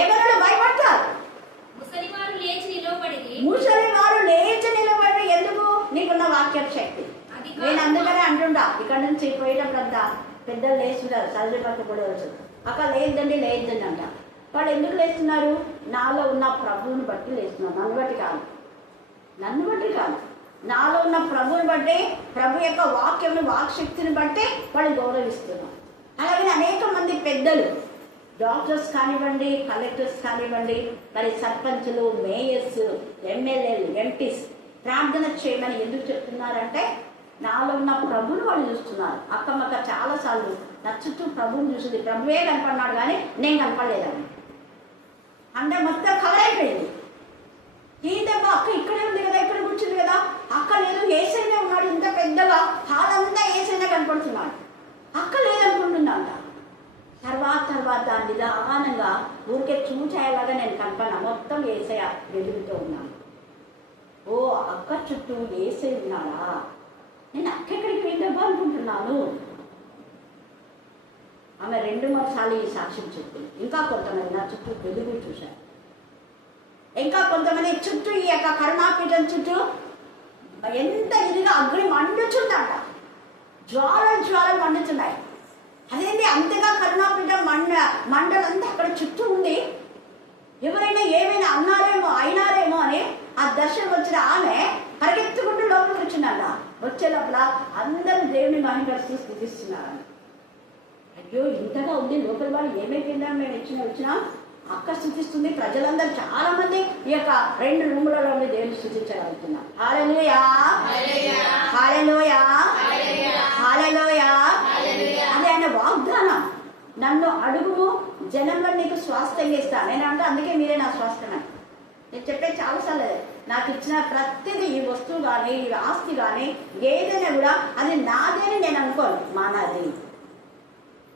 ఎవరు భయపడతారు. ముసలివారు లేచి నిలబడి ఎందుకు? నీకున్న వాక్య శక్తి. నేను అందుకనే అంటుంటా, ఇక్కడ నుంచి పోయేటప్పుడంతా పెద్దలు లేస్తున్నారు. సర్జరీ పక్క కూడా వచ్చారు, అక్కడ లేదండి అంట. వాళ్ళు ఎందుకు లేస్తున్నారు? నాలో ఉన్న ప్రభువుని బట్టి లేస్తున్నారు. నన్ను బట్టి కాదు, నాలో ఉన్న ప్రభువుని బట్టి, ప్రభు యొక్క వాక్యం వాక్శక్తిని బట్టి వాళ్ళు గౌరవిస్తున్నారు. అలాగే అనేక మంది పెద్దలు, డాక్టర్స్ కానివ్వండి, కలెక్టర్స్ కానివ్వండి, మరి సర్పంచులు, మేయర్స్, ఎమ్మెల్యేలు, ఎంపీస్ ప్రార్థన చేయమని ఎందుకు చెప్తున్నారంటే నాలో ఉన్న ప్రభుని వాళ్ళు చూస్తున్నారు. అక్కమ్మక్క చాలాసార్లు నా చుట్టూ ప్రభుని చూసింది, ప్రభువే కనపడినాడు కానీ నేను కనపడలేదని. అంటే మొత్తం కవర్ అయిపోయింది. ఈ దెబ్బ అక్క ఇక్కడే ఉంది కదా, ఇక్కడ కూర్చుంది కదా, అక్క లేదు ఏసైనా ఉన్నాడు, ఇంత పెద్దగా హాల్ అంతా ఏసైనా కనపడుతున్నాడు, అక్క లేదనుకుంటుందంట. తర్వాత నిదానంగా ఊరికే చూచాయలాగా నేను కనపడినా, మొత్తం ఏసయ్య వెలుగుతూ ఉన్నాను. ఓ అక్క చుట్టూ ఏసై ఉన్నాడా, నేను అక్కెక్కడికి వెళ్ళబో అనుకుంటున్నాను. ఆమె 2-3 సార్లు ఈ సాక్ష్యం చెప్పింది. ఇంకా కొంతమంది నా చుట్టూ వెలుగు చూశారు. ఇంకా కొంతమంది చుట్టూ ఈ యొక్క కరుణాపీఠం చుట్టూ ఎంత ఇదిగా అగ్ని మండుచుందంట, జ్వాలలు మండుతున్నాయి. అదేంటి అంతగా కరుణాపీఠ మండలంతా అక్కడ చుట్టూ ఉంది. ఎవరైనా ఏమైనా అన్నారేమో అయినారేమో అని ఆ దర్శనం వచ్చిన ఆమె పరిగెత్తుకుంటూ లోపలికి వచ్చిందన్న. వచ్చే లోపల అందరూ దేవుని మహిమపరుస్తూ స్థుతిస్తున్నారు. అయ్యో ఇంతగా ఉంది, లోపల వాళ్ళు ఏమైపోయిందా మేము వచ్చినా అక్క స్థుతిస్తుంది. ప్రజలందరూ చాలా మంది ఈ యొక్క 2 రూములలో దేవుని స్థుతించగలుగుతున్నారు. హల్లెలూయా, హల్లెలూయా, హల్లెలూయా. అది ఆయన వాగ్దానం. నన్ను అడుగుము, జనంలో నీకు స్వాస్థ్యంగా ఇస్తాను. నేను అంటే అందుకే మీరే నా స్వాస్థ్యం. నేను చెప్పేది చాలాసార్లు, నాకు ఇచ్చిన ప్రతిదీ, ఈ వస్తువు కానీ ఈ ఆస్తి కానీ ఏదైనా కూడా అది నాదేని నేను అనుకోను.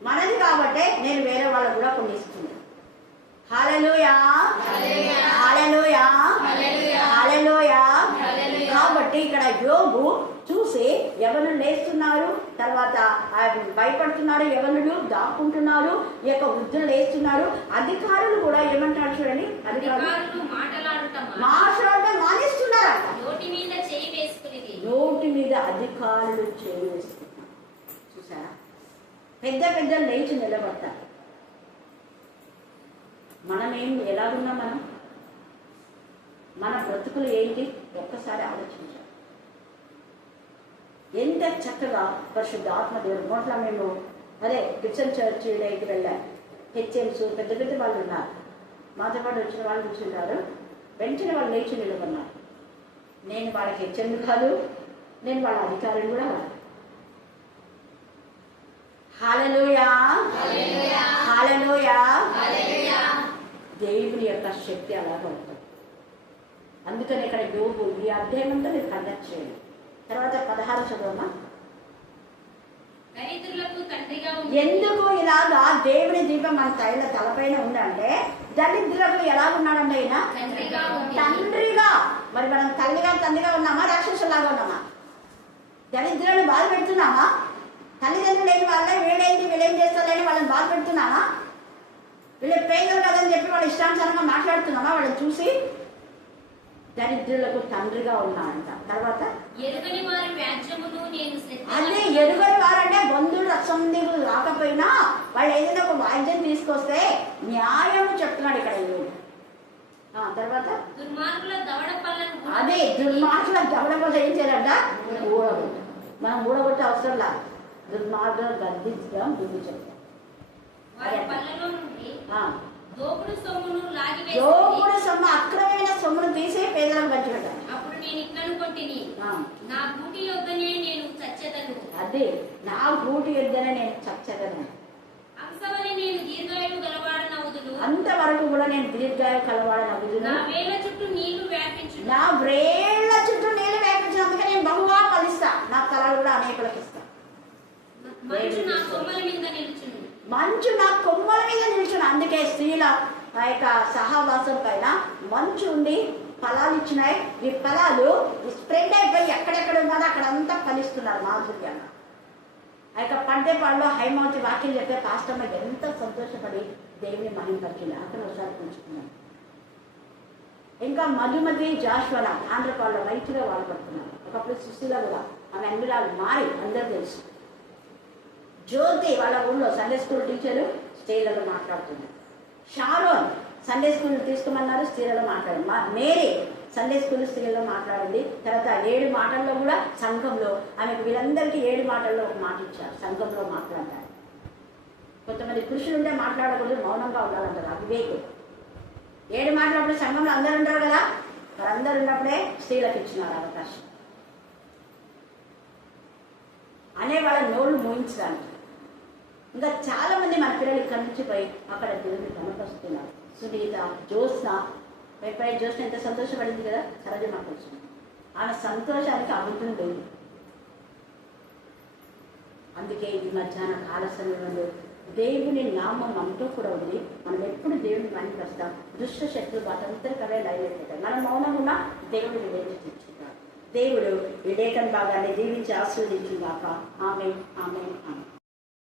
మనది కాబట్టే నేను వేరే వాళ్ళకు కూడా కొన్ని ఇస్తున్నాను. హల్లెలూయా, హల్లెలూయా, హల్లెలూయా. కాబట్టి ఇక్కడ యోబు చూసి ఎవరు లేస్తున్నారు, తర్వాత భయపడుతున్నారు, ఎవరు దాక్కుంటున్నారు, ఈ యొక్క వృద్ధులు లేస్తున్నారు. అధికారులు కూడా ఏమంటారు చూడండి, అధికారులు మాట్లాడటం మానేస్తున్నారట. నోటి మీద చేయి వేసుకునేది, నోటి మీద అధికారులు చేయి వేసుకుంటున్నారు. చూసారా, పెద్ద పెద్ద లేచి నిలబడతారు. మనమేం ఎలాగున్నాం, మన బ్రతుకులు ఏంటి ఒక్కసారి ఆలోచించాలి. ఎంత చక్కగా పరిశుద్ధ ఆత్మదేవుడు మొదట మేము క్రిస్టియన్ చర్చిలోకి వెళ్ళాం. హెచ్ఎంస్ పెద్ద పెద్ద వాళ్ళు ఉన్నారు, మాతో పాటు వచ్చిన వాళ్ళు కూర్చుంటారు. వెంటనే వాళ్ళు లేచి నిలబడినారు. నేను వాళ్ళకి హెచ్ఎం కాదు, నేను వాళ్ళ అధికారులు కూడా కాదు. హల్లెలూయా, హల్లెలూయా. దేవుని యొక్క శక్తి అలాగా ఉంటుంది. అందుకని ఇక్కడ యోబు ఈ అధ్యాయం అంతా నేను కండక్ట్ చేయండి. తర్వాత 16 చదవమ్మా. ఎందుకు ఇలాగా దేవుని దీపం మన తలపైన ఉందంటే, దరిద్రులకు ఎలా ఉన్నాడండి ఆయన? తండ్రిగా. మరి మనం తండ్రిగా ఉన్నామా, రాక్షసులాగా ఉన్నామా? దరిద్రులను బాధ పెడుతున్నామా? తల్లిదండ్రులు లేని వాళ్ళే వీళ్ళేం చేస్తారని వాళ్ళని బాధ పెడుతున్నామా? వీళ్ళు పేదలు కదని చెప్పి వాళ్ళు ఇష్టానుసారంగా మాట్లాడుతున్నామా? వాళ్ళని చూసి దరిద్రులకు తండ్రిగా ఉన్నాడంట. తర్వాత అదే ఎరుగని వారంటే బంధువులు రసందిగులు రాకపోయినా వాళ్ళు ఏదైనా ఒక వాయిద్యం తీసుకొస్తే న్యాయం చెప్తున్నాడు ఇక్కడ. తర్వాత అదే దుర్మార్గుల దవడ పళ్ళు ఏం చేయాలంట? ఊడగొట్ట. మనం ఊడగొట్టే అవసరం లేదు. దుర్మార్గులు గద్దించడం బుద్ధి చెప్తాం. దోపుడు సొమ్ము అక్రమమైన సొమ్మును తీసి పేదలకు పంచిపెట్టాలి. అప్పుడు నేను ఇట్లనుకుంటుని, నా గూటి యొద్దనే నేను చచ్చెదను. అదే నా గూటి యొద్దనే నేను చచ్చెదను. అంశవని నేను దీర్ఘాయువు గలవాడనవుదును. అంతవరకు కూడా నేను దీర్ఘాయువు కలవాడనవుదును. నా వేళ్ల చుట్టూ నీళ్లు వ్యాపించు. నా వేళ్ల చుట్టూ నీళ్లు వ్యాపించినందుకే నేను బహుగా ఫలిస్తా. నా తలలు కూడా అనేకులకు ఇస్తా. మంచు నా కొమ్మల మీద నిలుచును. మంచు నా కొమ్మల మీద నిల్చున్న. అందుకే స్త్రీల ఆ యొక్క సహవాసం పైన మంచు ఉండి ఫలాలు ఇచ్చినాయి. ఈ ఫలాలు స్ప్రెడ్ అయిపోయి ఎక్కడెక్కడ ఉన్నారో అక్కడంతా ఫలిస్తున్నారు మాధుర్యంగా. ఆ యొక్క పంటేపాడులో హైమావతి వాక్యం చెప్పే పాస్టమ్మ ఎంత సంతోషపడి దేవుని మహిమపరిచింది. అక్కడ ఒకసారి పంచుకున్నాను. ఇంకా మధుమతి జాషువల ఆంధ్రపాడులో రైతుగా వాడబడుతున్నారు. ఒకప్పుడు సుశీల కూడా ఆమె అన్నిరాలు మారి అందరూ తెలుసు. జ్యోతి వాళ్ళ ఊళ్ళో సండే స్కూల్ టీచరు స్త్రీలలో మాట్లాడుతుంది. షారోన్ సండే స్కూల్ తీసుకోమన్నారు, స్త్రీలలో మాట్లాడింది. మేరీ సండే స్కూల్ స్త్రీలలో మాట్లాడింది. తర్వాత 7 మాటల్లో కూడా సంఘంలో ఆమెకు వీళ్ళందరికీ 7 మాటల్లో ఒక మాట ఇచ్చారు. సంఘంలో మాట్లాడారు. కొంతమంది పురుషులు ఉంటే మాట్లాడకూడదు, మౌనంగా ఉండాలంటారు. అవివేకం. 7 మాట్లాడినప్పుడు సంఘంలో అందరు ఉంటారు కదా, వారందరూ ఉన్నప్పుడే స్త్రీలకు ఇచ్చినారు అవకాశం. అనే వాళ్ళ నోళ్ళు మోయించడానికి. ఇంకా చాలా మంది మన పిల్లలు ఇక్కడి నుంచి పోయి అక్కడ దేవుని కనపరుస్తున్నారు. సునీత, జ్యోత్స్న, ఎప్పుడైతే జ్యోత్స్న ఎంత సంతోషపడింది కదా, సరజ మాకు వచ్చింది. ఆమె సంతోషానికి అబద్ధం లేదు. అందుకే ఈ మధ్యాహ్న కాల సమయంలో దేవుని నామం మనతో కూడా ఉంది. మనం ఎప్పుడు దేవుని మహిమపరుస్తాం. దుష్ట శక్తులు వాటంతరికవే లైవ్ అయిపోతాయి. మనం మౌనంగా దేవుడిని వివేచించుకుంటాం. దేవుడు ఈ లేఖన భాగాన్ని దీవించి ఆశీర్వదించుగాక. ఆమేన్, ఆమేన్, ఆమేన్.